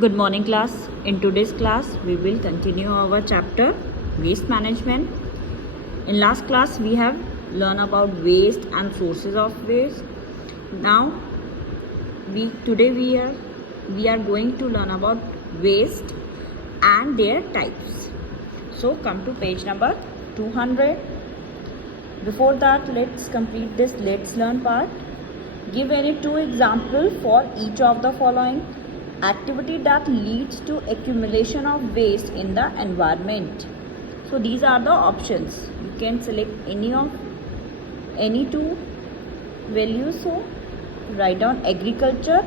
Good morning class. In today's class we will continue our chapter waste management. In last class we have learned about waste and sources of waste. Now today we are going to learn about waste and their types. So come to page number 200. Before that, let's complete this let's learn part. Give any two examples for each of the following. Activity that leads to accumulation of waste in the environment. So these are the options. You can select any two values. So write down agriculture,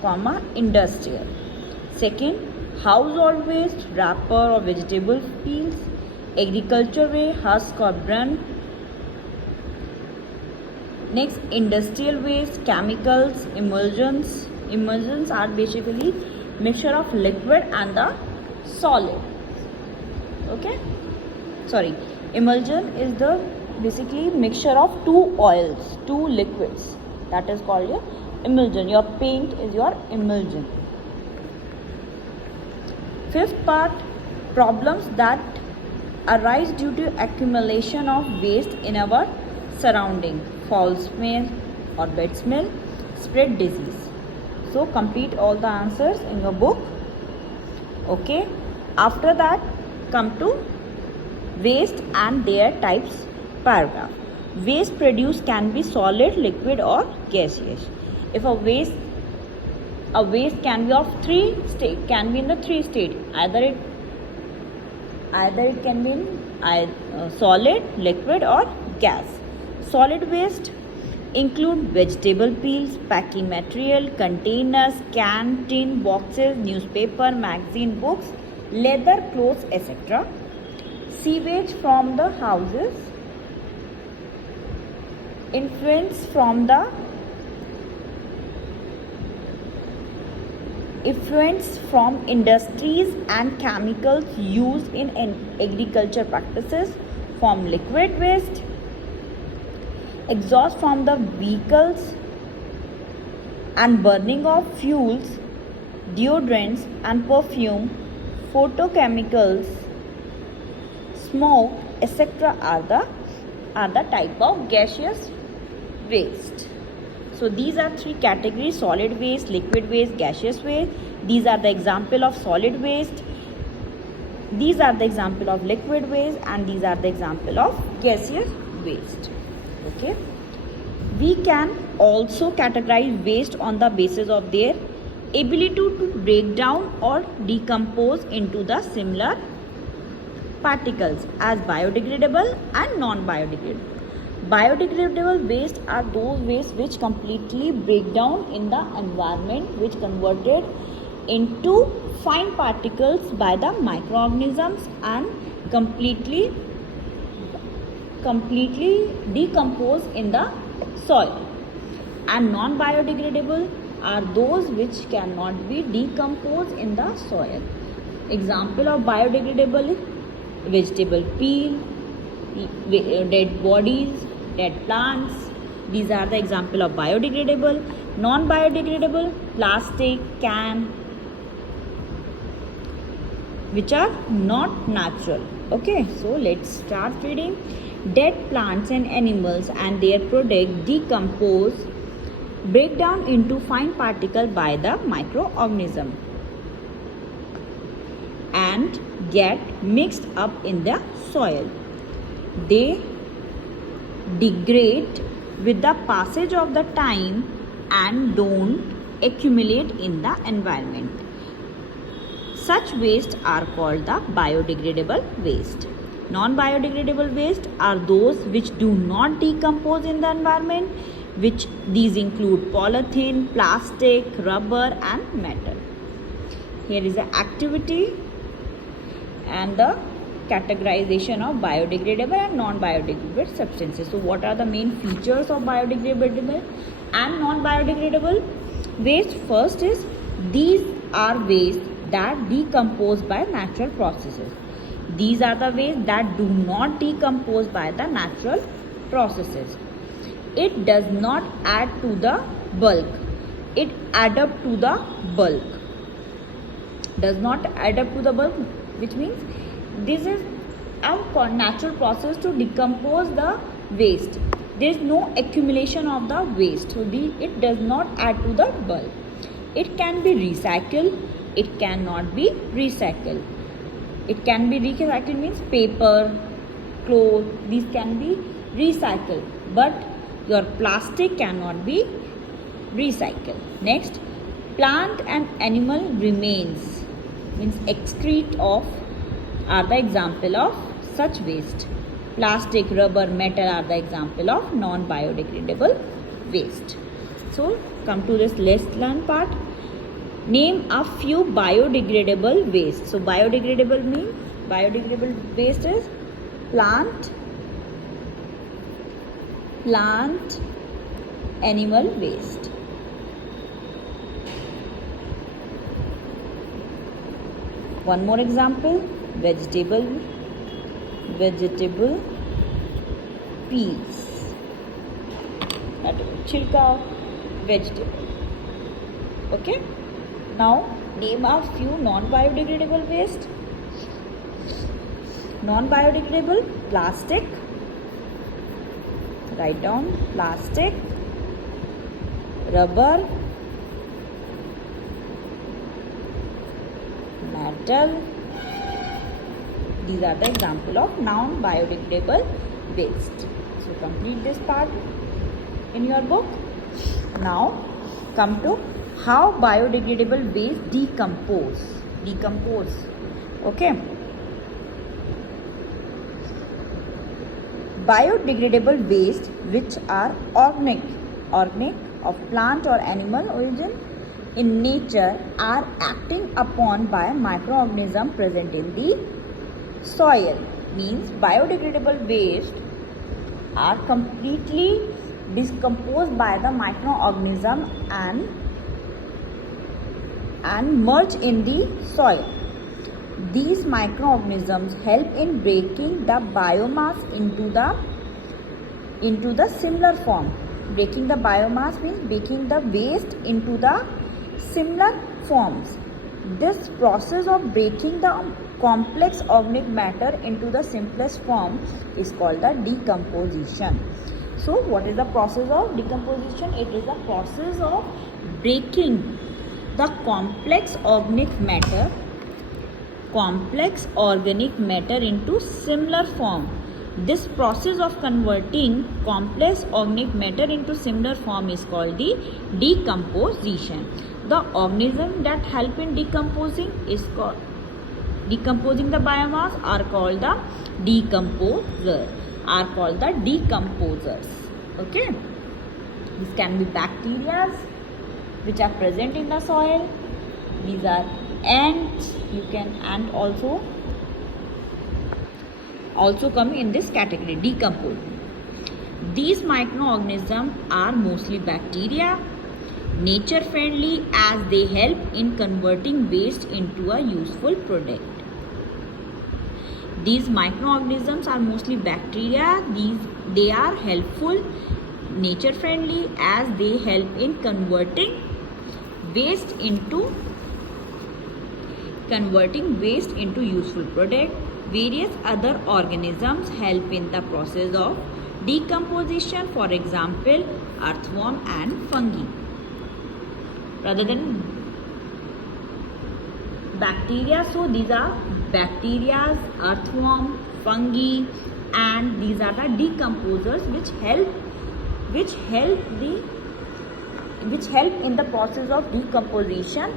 comma industrial. Second, household waste, wrapper or vegetable peels, agriculture waste, husk or bran. Next, industrial waste, chemicals, emulsions. Emulsions are basically mixture of liquid and the solid. Okay, sorry, emulsion is the basically mixture of two oils, two liquids. That is called your emulsion. Your paint is your emulsion. Fifth part, problems that arise due to accumulation of waste in our surrounding. Foul smell or bad smell, spread disease. So complete all the answers in your book. Okay. After that, come to waste and their types paragraph. Waste produced can be solid, liquid or gaseous. If a waste can be of three state, can be in the three state. Either it can be in solid, liquid or gas. Solid waste include vegetable peels, packing material, containers, can, tin boxes, newspaper, magazine, books, leather, clothes, etc. Sewage from the houses, effluents from industries and chemicals used in agriculture practices form liquid waste. Exhaust from the vehicles and burning of fuels, deodorants and perfume, photochemicals, smoke, etc. are the type of gaseous waste. So these are three categories: solid waste, liquid waste, gaseous waste. These are the example of solid waste. These are the example of liquid waste, and these are the example of gaseous waste. Okay, we can also categorize waste on the basis of their ability to break down or decompose into the similar particles as biodegradable and non-biodegradable. Biodegradable waste are those waste which completely break down in the environment, which converted into fine particles by the microorganisms and completely decompose in the soil. And non-biodegradable are those which cannot be decomposed in the soil. Example of biodegradable: vegetable peel, dead bodies, dead plants. These are the example of biodegradable. Non-biodegradable: plastic, can, which are not natural. Okay, so let's start reading. Dead plants and animals and their product decompose, break down into fine particles by the microorganism and get mixed up in the soil. They degrade with the passage of the time and don't accumulate in the environment. Such waste are called the biodegradable waste. Non-biodegradable waste are those which do not decompose in the environment, which these include polythene, plastic, rubber and metal. Here is the activity and the categorization of biodegradable and non-biodegradable substances. So what are the main features of biodegradable and non-biodegradable waste? First is, these are waste that decompose by natural processes. These are the waste that do not decompose by the natural processes. It does not add to the bulk. It adds up to the bulk. does not add up to the bulk, which means this is a natural process to decompose the waste. There is no accumulation of the waste, so it does not add to the bulk. It can be recycled, it cannot be recycled. It can be recycled means paper, clothes, these can be recycled, but your plastic cannot be recycled. Next, plant and animal remains means excrete of are the example of such waste. Plastic, rubber, metal are the example of non-biodegradable waste. So come to this let's learn part. Name a few biodegradable waste. So biodegradable means biodegradable waste is plant, animal waste. One more example, vegetable peels. That is chilka of vegetable. Okay. Now name a few non-biodegradable waste. Non-biodegradable, plastic. Write down plastic, rubber, metal. These are the example of non-biodegradable waste. So complete this part in your book. Now come to how biodegradable waste decompose. Okay. Biodegradable waste, which are organic of plant or animal origin in nature, are acting upon by microorganism present in the soil. Means biodegradable waste are completely decomposed by the microorganism and merge in the soil. These microorganisms help in breaking the biomass into the similar form. Breaking the biomass means breaking the waste into the similar forms. This process of breaking the complex organic matter into the simplest form is called the decomposition. So what is the process of decomposition? It is the process of breaking the complex organic matter into similar form. This process of converting complex organic matter into similar form is called the decomposition. The organism that help in decomposing the biomass are called the decomposers. Okay, these can be bacteria which are present in the soil. These are ants. Ant also come in this category, decomposing. These microorganisms are mostly bacteria, nature friendly as they help in converting waste into a useful product. These microorganisms are mostly bacteria. They are helpful, nature friendly as they help in converting waste into useful product. Various other organisms help in the process of decomposition, for example earthworm and fungi. Rather than bacteria, so these are bacteria, earthworm, fungi, and these are the decomposers which help in the process of decomposition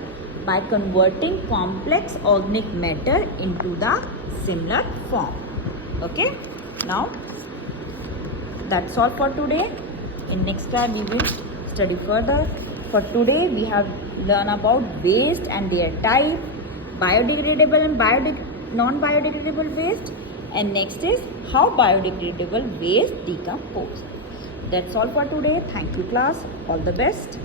by converting complex organic matter into the similar form. Okay, now that's all for today. In next class we will study further. For today we have learned about waste and their type, biodegradable and non-biodegradable waste, and next is how biodegradable waste decompose. That's all for today. Thank you class. All the best.